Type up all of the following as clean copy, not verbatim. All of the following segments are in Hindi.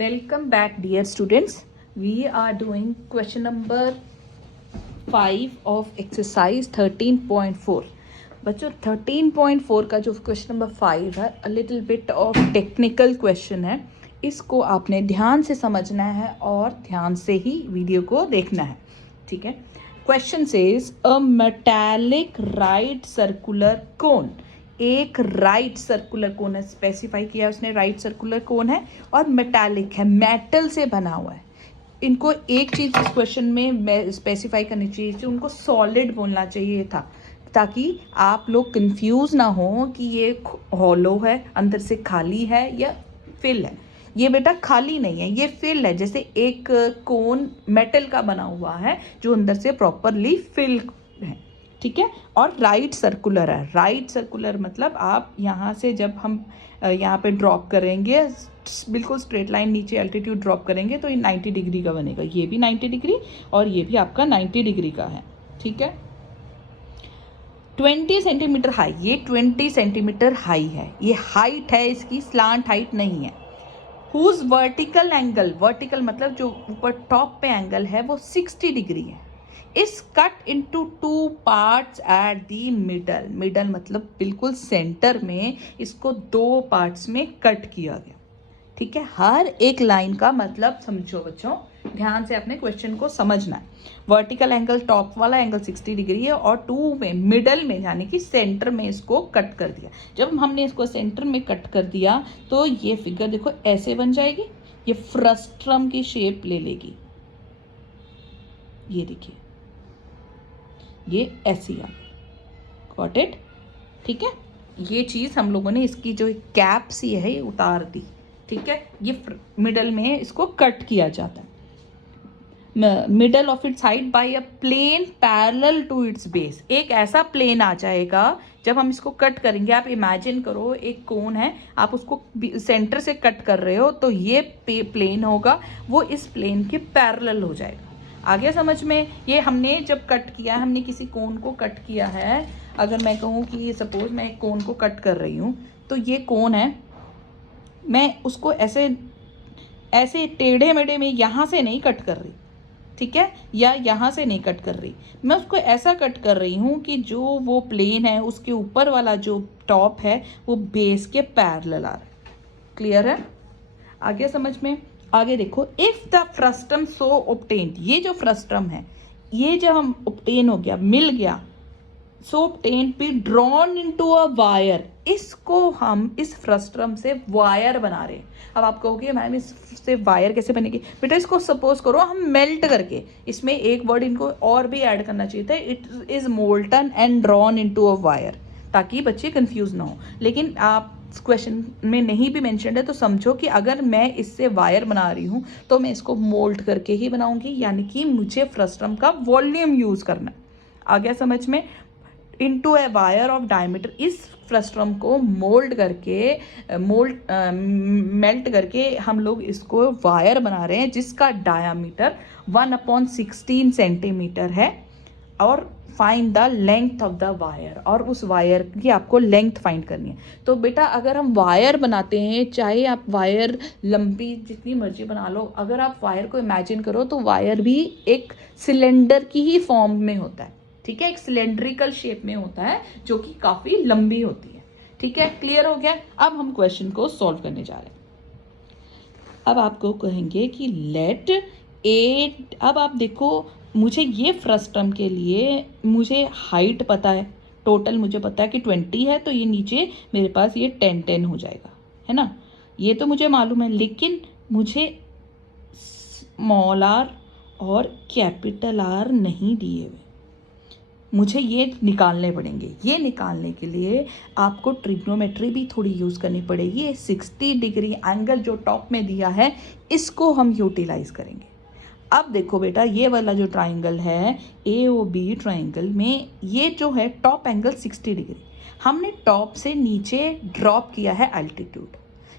Welcome back, dear students. We are doing question number 5 of exercise 13.4. बच्चों 13.4 का जो क्वेश्चन नंबर 5 है a little bit of technical question है. इसको आपने ध्यान से समझना है और ध्यान से ही वीडियो को देखना है. ठीक है. Question says a metallic right circular cone. एक राइट सर्कुलर कोन है, स्पेसिफाई किया उसने राइट सर्कुलर कोन है और मेटालिक है, मेटल से बना हुआ है. इनको एक चीज़ इस क्वेश्चन में स्पेसिफाई करनी चाहिए थी, उनको सॉलिड बोलना चाहिए था ताकि आप लोग कंफ्यूज ना हो कि ये हॉलो है, अंदर से खाली है या फिल है. ये बेटा खाली नहीं है, ये फिल है. जैसे एक कोन मेटल का बना हुआ है जो अंदर से प्रॉपरली फिल है. ठीक है. और राइट सर्कुलर है. राइट सर्कुलर मतलब आप यहाँ से जब हम यहाँ पे ड्रॉप करेंगे, बिल्कुल स्ट्रेट लाइन नीचे एल्टीट्यूड ड्रॉप करेंगे तो ये 90 डिग्री का बनेगा. ये भी 90 डिग्री और ये भी आपका 90 डिग्री का है. ठीक है. 20 सेंटीमीटर हाई, ये 20 सेंटीमीटर हाई है. ये हाइट है इसकी, स्लांट हाइट नहीं है. हुज वर्टिकल एंगल, वर्टिकल मतलब जो ऊपर टॉप पे एंगल है वो 60 डिग्री है. इस cut into 2 parts at the middle. Middle मतलब बिल्कुल सेंटर में इसको 2 पार्ट्स में कट किया गया. ठीक है. हर एक लाइन का मतलब समझो बच्चों, ध्यान से अपने क्वेश्चन को समझना है. वर्टिकल एंगल टॉप वाला एंगल 60 डिग्री है और 2 में मिडल में यानी कि सेंटर में इसको कट कर दिया. जब हमने इसको सेंटर में कट कर दिया तो ये फिगर देखो ऐसे बन जाएगी. ये फ्रस्ट्रम की शेप ले लेगी. ये देखिए ये ऐसी आ गई. Got it. ठीक है. ये चीज़ हम लोगों ने इसकी जो कैप सी है ये उतार दी. ठीक है. ये मिडल में इसको कट किया जाता है. Middle of its height by a plane parallel to its base. एक ऐसा प्लेन आ जाएगा जब हम इसको कट करेंगे. आप इमेजिन करो एक कोन है, आप उसको सेंटर से कट कर रहे हो तो ये प्लेन होगा, वो इस प्लेन के पैरेलल हो जाएगा. आ गया समझ में. ये हमने जब कट किया, हमने किसी कोन को कट किया है. अगर मैं कहूँ कि सपोज मैं एक कोन को कट कर रही हूँ तो ये कोन है, मैं उसको ऐसे ऐसे टेढ़े मेढ़े में यहाँ से नहीं कट कर रही. ठीक है. या यहाँ से नहीं कट कर रही, मैं उसको ऐसा कट कर रही हूँ कि जो वो प्लेन है उसके ऊपर वाला जो टॉप है वो बेस के पैरेलल आ रहा है. क्लियर है. आगे समझ में. आगे देखो. If the frustum so obtained, ये जो फ्रस्टम है ये जब हम ऑब्टेन हो गया, मिल गया, so obtained be drawn into a wire. इसको हम इस फ्रस्ट्रम से वायर बना रहे हैं. अब आप कहोगे मैम इससे वायर कैसे बनेगी. बेटा इसको सपोज करो हम मेल्ट करके, इसमें एक वर्ड इनको और भी ऐड करना चाहिए था, it is molten and drawn into a wire, ताकि बच्चे कंफ्यूज ना हो. लेकिन आप क्वेश्चन में नहीं भी मेंशन्ड है तो समझो कि अगर मैं इससे वायर बना रही हूँ तो मैं इसको मोल्ड करके ही बनाऊंगी, यानी कि मुझे फ्रस्ट्रम का वॉल्यूम यूज करना है. आ गया समझ में. Into a wire of diameter. इस फ्रस्ट्रम को मेल्ट करके हम लोग इसको वायर बना रहे हैं जिसका डायामीटर 1/16 सेंटीमीटर है. और find the length of the wire, और उस वायर की आपको लेंथ फाइंड करनी है. तो बेटा अगर हम वायर बनाते हैं, चाहे आप वायर लंबी जितनी मर्जी बना लो, अगर आप वायर को इमेजिन करो तो वायर भी एक सिलेंडर की ही फॉर्म में होता है. ठीक है. एक सिलेंड्रिकल शेप में होता है जो कि काफ़ी लंबी होती है. ठीक है. क्लियर हो गया. अब हम क्वेश्चन को सॉल्व करने जा रहे हैं. अब आपको कहेंगे कि लेट ए. अब आप देखो, मुझे ये फ्रस्ट्रम के लिए मुझे हाइट पता है, टोटल मुझे पता है कि 20 है, तो ये नीचे मेरे पास ये 10 हो जाएगा, है ना. ये तो मुझे मालूम है, लेकिन मुझे स्मॉल आर और कैपिटल आर नहीं दिए हुए. मुझे ये निकालने पड़ेंगे. ये निकालने के लिए आपको ट्रिग्नोमेट्री भी थोड़ी यूज़ करनी पड़ेगी. 60 डिग्री एंगल जो टॉप में दिया है इसको हम यूटिलाइज करेंगे. अब देखो बेटा, ये वाला जो ट्राइंगल है AOB ट्राइंगल में, ये जो है टॉप एंगल 60 डिग्री, हमने टॉप से नीचे ड्रॉप किया है एल्टीट्यूड.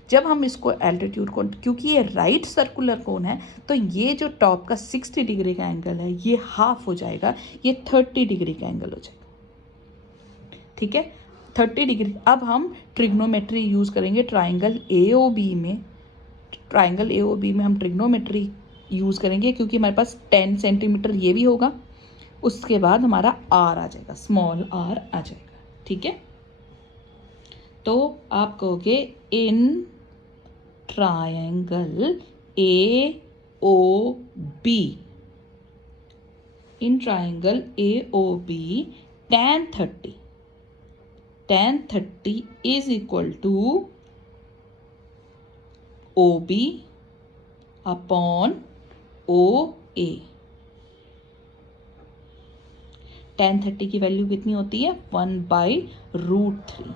जब हम इसको एल्टीट्यूड को, क्योंकि ये राइट सर्कुलर कोन है तो ये जो टॉप का 60 डिग्री का एंगल है ये हाफ हो जाएगा, ये 30 डिग्री का एंगल हो जाएगा. ठीक है. 30 डिग्री. अब हम ट्रिग्नोमेट्री यूज़ करेंगे ट्राइंगल AOB में. ट्राइंगल AOB में हम ट्रिग्नोमेट्री यूज़ करेंगे, क्योंकि हमारे पास 10 सेंटीमीटर ये भी होगा, उसके बाद हमारा R आ जाएगा, स्मॉल r आ जाएगा, ठीक है। तो आप कहोगे in triangle AOB, in triangle AOB tan 30 is equal to OB upon OA। tan 30 की वैल्यू कितनी होती है 1/√3।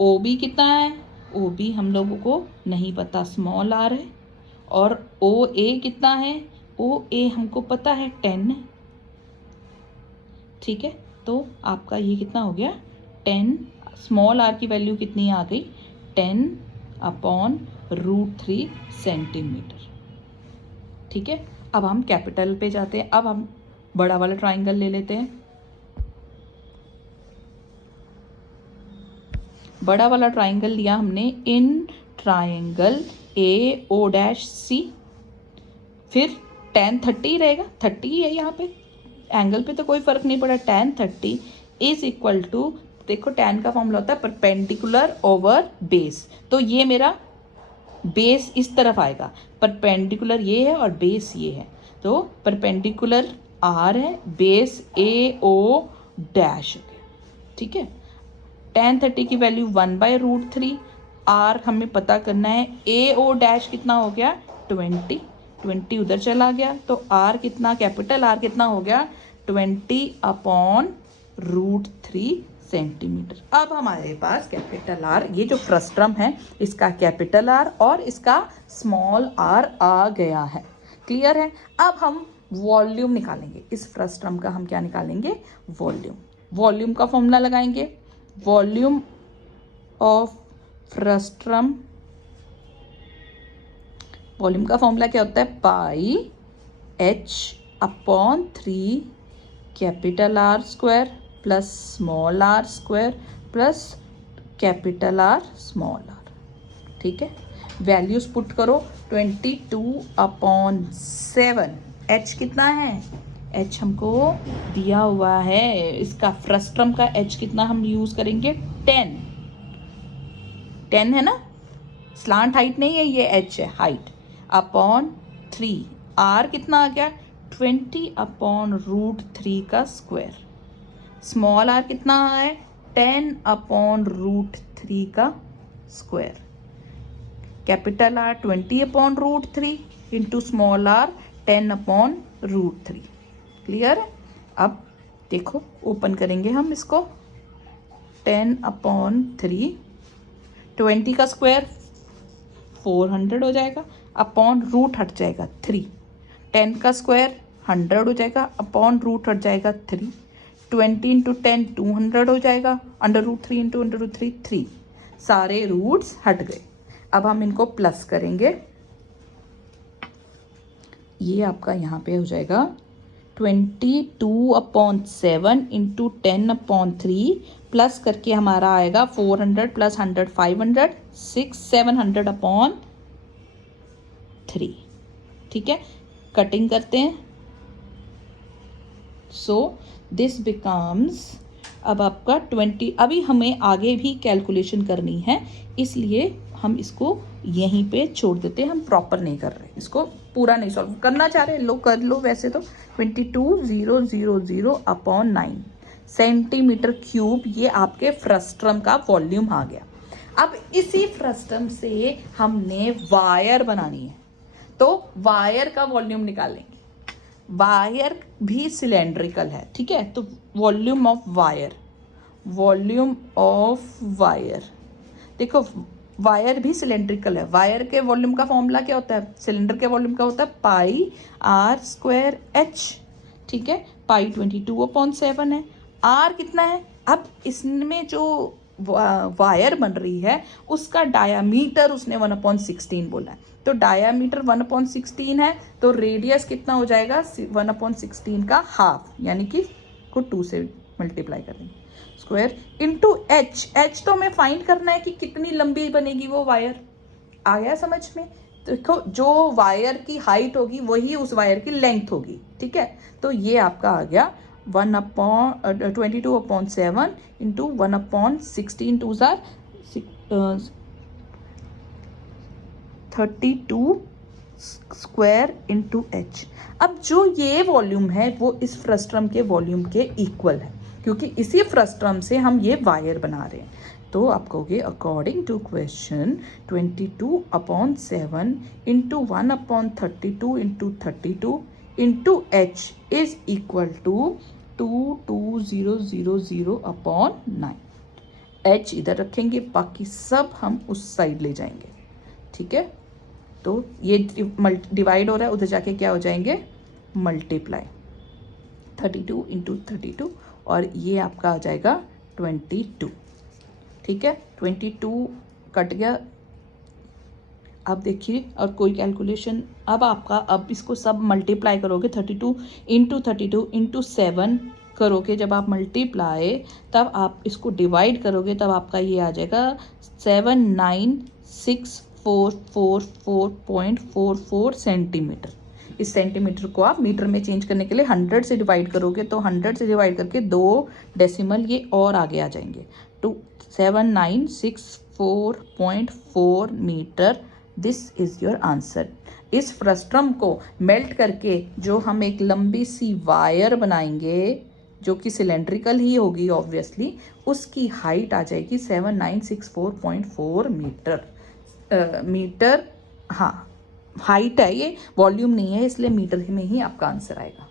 OB कितना है, OB हम लोगों को नहीं पता, स्मॉल r है। और OA कितना है, OA हमको पता है 10 है, ठीक है। तो आपका ये कितना हो गया 10, स्मॉल r की वैल्यू कितनी आ गई 10/√3 सेंटीमीटर, ठीक है। अब हम कैपिटल पे जाते हैं, अब हम बड़ा वाला ट्राइंगल ले लेते हैं। बड़ा वाला ट्राइंगल लिया हमने इन ट्राइंगल AOC, फिर tan 30 रहेगा, 30 ही है यहाँ पे, एंगल पे तो कोई फर्क नहीं पड़ा। tan 30 इज इक्वल टू, देखो tan का फॉर्मूला होता है परपेंडिकुलर ओवर बेस, तो ये मेरा बेस इस तरफ आएगा, परपेंडिकुलर ये है और बेस ये है, तो परपेंडिकुलर R है, बेस AO डैश, ठीक है। tan 30 की वैल्यू 1/√3, R हमें पता करना है, AO डैश कितना हो गया 20 उधर चला गया, तो R कितना, कैपिटल R कितना हो गया 20/√3 सेंटीमीटर। अब हमारे पास कैपिटल R, ये जो फ्रस्ट्रम है इसका कैपिटल R और इसका स्मॉल r आ गया है, क्लियर है। अब हम वॉल्यूम निकालेंगे, इस फ्रस्ट्रम का हम क्या निकालेंगे वॉल्यूम। वॉल्यूम का फॉर्मूला लगाएंगे, वॉल्यूम ऑफ फ्रस्ट्रम, वॉल्यूम का फॉर्मूला क्या होता है πh/3 capital R square plus small r square plus capital R small r, ठीक है। वैल्यूज पुट करो, 22/7, h कितना है, h हमको दिया हुआ है, इसका फ्रस्ट्रम का h कितना हम यूज करेंगे 10 है ना, स्लांट हाइट नहीं है ये, h है हाइट, अपॉन 3, r कितना आ गया 20/√3 का स्क्वायर, स्मॉल r कितना है 10/√3 का square, capital R 20/√3 into small r 10/√3, clear है। अब देखो ओपन करेंगे हम इसको, 10/3, 20 का स्क्वायर 400 हो जाएगा, अपॉन रूट हट जाएगा 3, 10 का स्क्वायर 100 हो जाएगा, अपॉन रूट हट जाएगा 3, 20 इंटू 10 200 हो जाएगा, √3 इंटू √3 3, सारे रूट्स हट गए। अब हम इनको प्लस करेंगे, ये आपका यहाँ पे हो जाएगा 22/7 इंटू 10/3 प्लस करके हमारा आएगा 400 प्लस 100 500 700/3, ठीक है। कटिंग करते हैं, सो दिस बिकम्स, अब आपका 20, अभी हमें आगे भी कैलकुलेशन करनी है इसलिए हम इसको यहीं पे छोड़ देते हैं, हम प्रॉपर नहीं कर रहे, इसको पूरा नहीं सॉल्व करना चाह रहे, लो कर लो वैसे तो। 22,000/9 सेंटीमीटर क्यूब, ये आपके फ्रस्ट्रम का वॉल्यूम आ गया। अब इसी फ्रस्ट्रम से हमने वायर बनानी है, तो वायर का वॉल्यूम निकालेंगे। वायर भी सिलेंड्रिकल है, ठीक है, तो volume of wire, volume of wire, देखो वायर भी सिलेंड्रिकल है, वायर के वॉल्यूम का फॉर्मूला क्या होता है, सिलेंडर के वॉल्यूम का होता है πr²h, ठीक है, पाई 22/7 है, r कितना है, अब इसमें जो वायर बन रही है उसका डायामीटर उसने 1/16 बोला है, तो डायामीटर 1/16 है, तो रेडियस कितना हो जाएगा 1/16 का हाफ, यानी कि को 2 से मल्टीप्लाई करेंगे, स्क्वायर इंटू h, h तो हमें फाइंड करना है कि कितनी लंबी बनेगी वो वायर, आ गया समझ में, देखो जो वायर की हाइट होगी वही उस वायर की लेंथ होगी, ठीक है। तो ये आपका आ गया 1/22/7 इंटू 1/16 टू ज़ार 32 स्क्वायर इंटू एच। अब जो ये वॉल्यूम है वो इस फ्रस्ट्रम के वॉल्यूम के इक्वल है, क्योंकि इसी फ्रस्ट्रम से हम ये वायर बना रहे हैं। तो आप कहोगे according to question 22/7 into 1/32 into 32 into H is equal to 22000/9। H इधर रखेंगे, बाकी सब हम उस साइड ले जाएंगे, ठीक है। तो ये डिवाइड हो रहा है, उधर जाके क्या हो जाएंगे मल्टीप्लाई, 32 इंटू 32 और ये आपका आ जाएगा 22, ठीक है। 22 कट गया। अब देखिए और कोई कैलकुलेशन, अब आपका अब इसको सब मल्टीप्लाई करोगे 32 इंटू 7 करोगे, जब आप मल्टीप्लाई तब आप इसको डिवाइड करोगे तब आपका ये आ जाएगा 79644.44 सेंटीमीटर। इस सेंटीमीटर को आप मीटर में चेंज करने के लिए 100 से डिवाइड करोगे, तो 100 से डिवाइड करके 2 डेसिमल ये और आगे आ जाएंगे, to 7964.4 metre. This is your answer. इस फ्रस्ट्रम को मेल्ट करके जो हम एक लंबी सी वायर बनाएंगे जो कि सिलेंड्रिकल ही होगी ऑब्वियसली, उसकी हाइट आ जाएगी 7964.4 मीटर। हाँ हाइट है, ये वॉल्यूम नहीं है, इसलिए मीटर में ही आपका आंसर आएगा।